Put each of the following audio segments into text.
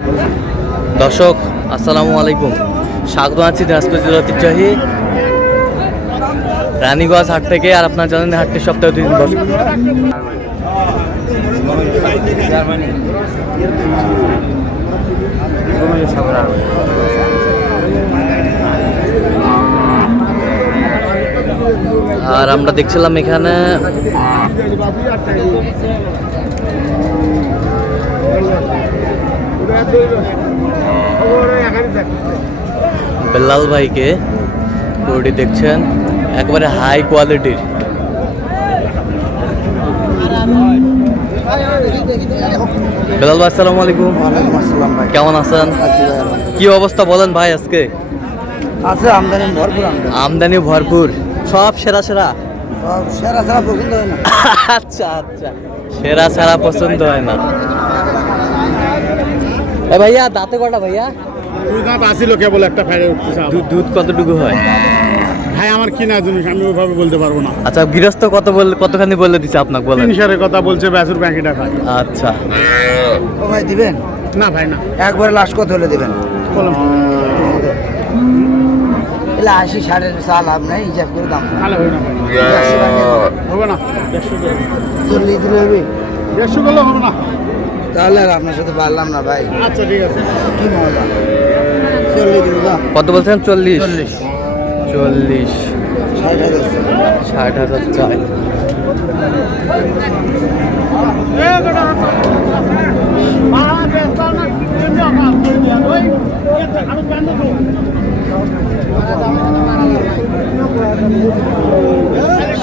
দর্শক আসসালামু আলাইকুম, স্বাগত আছি দিনাজপুর জেলার ঐতিহ্যবাহী রানীগঞ্জ হাট থেকে। আর আপনার জানেন হাটটি সপ্তাহে 2 দিন বসে। আর আমরা দেখছিলাম এখানে বেলাল ভাইকে গরুটি দেখছেন, একেবারে হাই কোয়ালিটির। বেলাল ভাই আসসালামু আলাইকুম। ওয়ালাইকুম আসসালাম ভাই, কেমন আছেন? কি অবস্থা বলেন ভাই আজকে? আছে আমদানি ভরপুর, আমদানি ভরপুর, সব সেরা সেরা। সব সেরা সেরা পছন্দ হয় না। আচ্ছা আচ্ছা, সেরা সেরা পছন্দ হয় না। এ ভাইয়া দাঁতে কটা ভাইয়া? দুই দাঁত আসিল কেবল, একটা ফাইরে উঠতেছে। দুধ কতটুকু হয় ভাই আমার কিনা জিনিস, আমি ওইভাবে বলতে পারবো না। আচ্ছা, গৃহস্থ কতখানি বলে দিছে আপনাকে বলেন? 300 কথা বলছে, ব্যাসুর প্যাকেটটা খায়। আচ্ছা, ও ভাই দিবেন? না ভাই না, একবারে লাস্ট কত হলে দিবেন? বলুন। এলে 80-60 সাল লাভ নাই, হিসাব করে দাম তাহলে হবে না ভাই, হবে না। 40 দিলে হবে? 150 করলে হবে না। তাহলে আর আপনার সাথে পারলাম না ভাই। আচ্ছা ঠিক আছে। কি মজা, 40 দিল না? কত বলছেন? 40 40 60,000 60,000 চাই।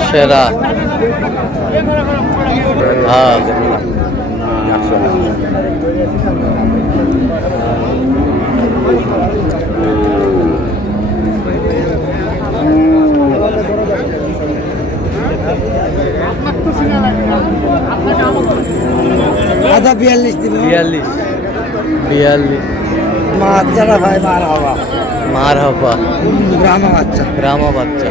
সেরা হ্যাঁ, আচ্ছা 42 দিবেন? 42 বাচ্চারা ভাই মার হওয়া, মার হাবা গ্রামা বাচ্চা। গ্রামা বাচ্চা।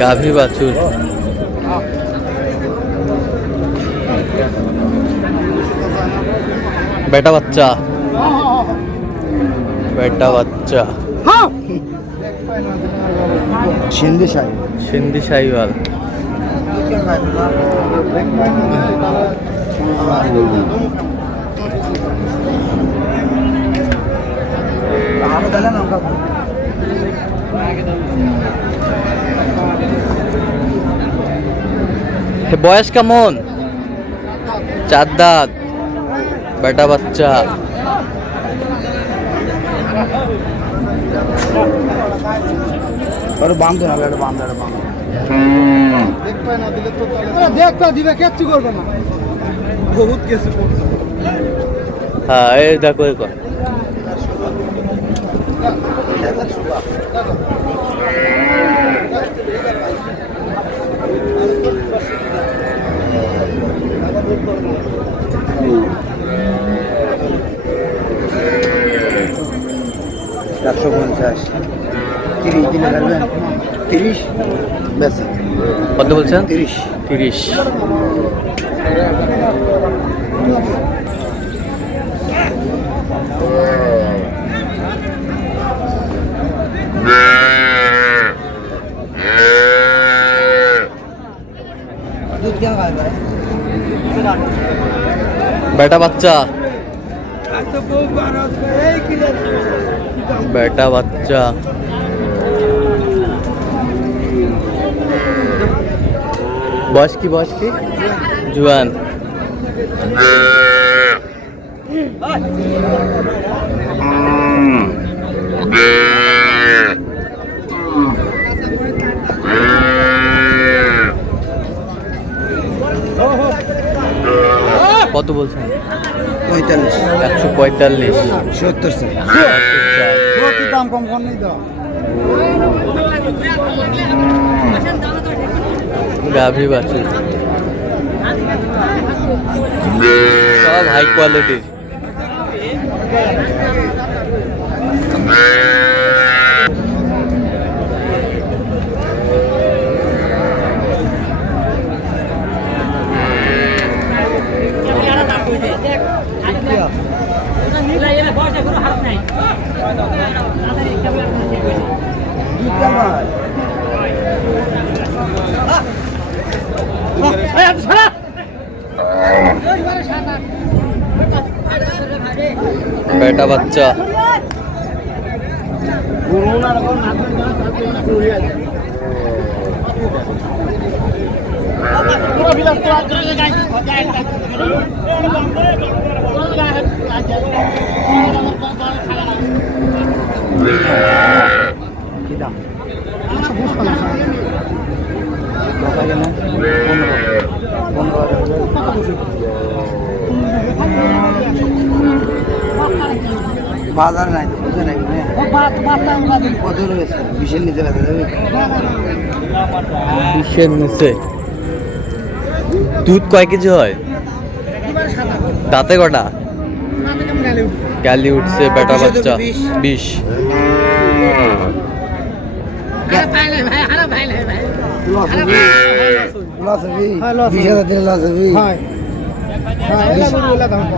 গাভী বাছুর, বেটা বাচ্চা, বেটা বাচ্চা। সিন্ধি সাই সিন্ধি শাহিওয়াল। বয়স কেমন? 4 দাঁত, বেটা বাচ্চা। বান্ধব না, এটা বান্ধব দেখতে দিবে, কিচ্ছু করবে না। বহুত কিছু হ্যাঁ, এই দেখো এখন একশো 50 30 দিলে পারবেন? 30 বেশ। কত বলছেন? 30 30। দুধ কেন খায় ভাই? বেটা বাচ্চা, বেটা বাচ্চা। বয়স কি? জুয়ান। কত বলছেন? 45 145 70 স্যার। দাম কম কম নেই তো। গাভী বাছুর সব হাই কোয়ালিটির। বেটা বাচ্চা বাজার নাই তো বুঝে নাই কত রয়েছে বিশের নিচে বেঁধে যাবে বিশের নিচে দুধ কয় কেজি হয় দাঁতে কটা গালি উঠছে বেটা বাচ্চা 20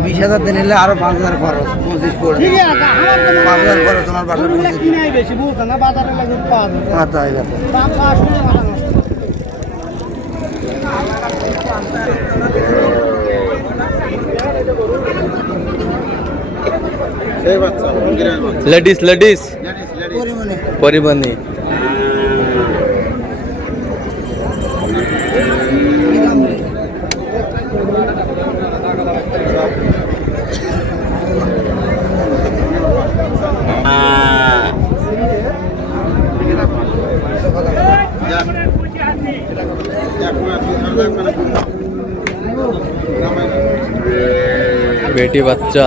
20,000 দিন নিলে আরো 5,000 খরচ 25 পড়ে 5,000 খরচ তোমার বাসায় বেশি বুঝতে না বাজারে লাগে মাথা হয়ে গেছে লেডিস পরিমণি बेटी बच्चा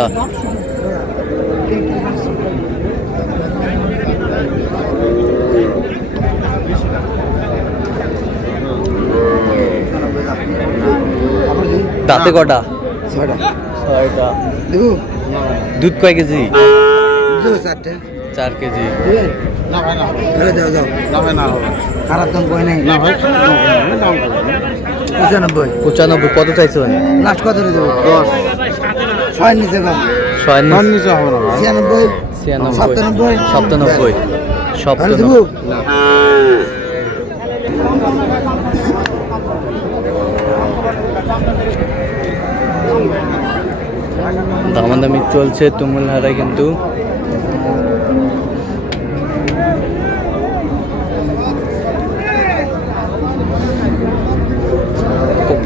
दाते कोटा 6টা दूध कय केजी 4 केजी খারাপ দাম কয় নাই 95 কত চাইছো লাস্ট কত দেবো 10 6 নিচে কম 6 নিচে হবে না 96 97 দামাদামি চলছে তুমুল হারায় কিন্তু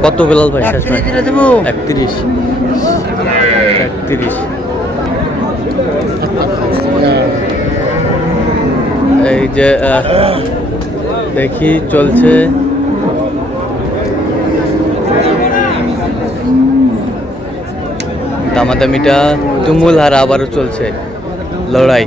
কত বেলাল ভাই শেষ ভাই 31 এই যে দেখি চলছে দামাদামিটা তুমুল হারা আবারও চলছে লড়াই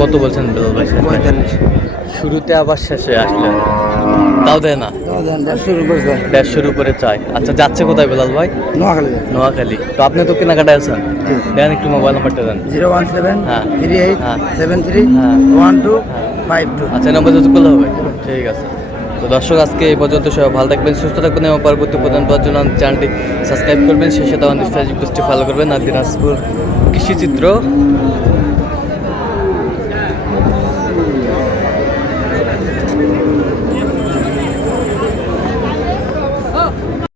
কত বলছেন বেলাল ভাই 45 শুরুতে আবার শেষে আসলেন তাও দেয় না 150 উপরে চাই আচ্ছা যাচ্ছে কোথায় বেলাল ভাই নোয়াখালী তো আপনি তো কেনাকাটা আছেন দেন একটু মোবাইল নাম্বারটা দেন 01738731252 আচ্ছা নম্বর যোগাযোগ করলে হবে ঠিক আছে তো দর্শক আজকে এই পর্যন্ত সবাই ভালো থাকবেন সুস্থ থাকবেন এবং পরবর্তী প্রদান পাওয়ার জন্য চ্যানেলটি সাবস্ক্রাইব করবেন সেই সাথে আমাদের ফেসবুক পেজটি ফলো করবেন আর দিনাজপুর কৃষিচিত্র